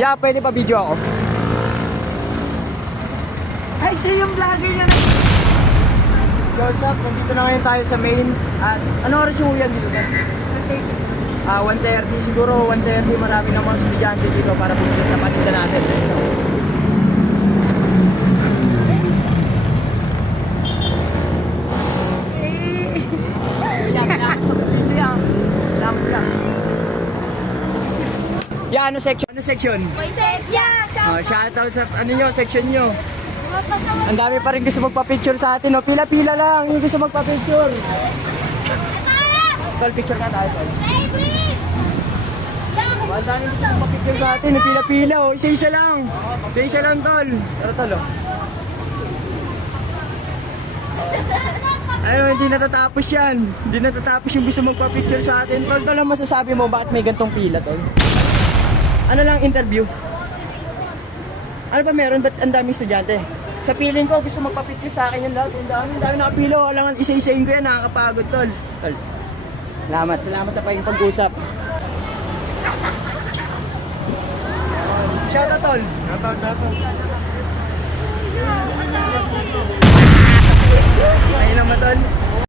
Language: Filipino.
Yeah, pwede pa video ako. Ay, siya yung vlogger na. What's up? Nandito na ngayon tayo sa main. At ano oras yung uyan dito? 1:30. Siguro 1:30. Marami ng mga estudyante dito para pumunta sa patinda natin. Yeah, ano section? Ano section? Shoutout sa ano nyo, section nyo. Ang dami pa rin gusto magpa-picture sa atin, no? Pila-pila lang, yung gusto magpa-picture. Tol, picture ka tayo, tol. Ang dami gusto magpa-picture sa atin, no? Pila-pila, oh. Isa-isa lang. Isa-isa lang, tol. Tara, tol, oh. Ano, hindi natatapos yan. Hindi natatapos yung gusto magpa-picture sa atin. Tol, tol, ang masasabi mo, bakit may gantong pila, tol? Ano lang, interview? Ano ba meron? Ba't ang daming estudyante? Sa piling ko, gusto magpa-picture sa akin yung lahat. Ang dami nakapilo. Alangan, isa-isayin ko yan. Nakakapagod, tol. Tol. Salamat. Salamat sa pag-usap. Shoutout, tol. Shoutout. Ayun naman, tol.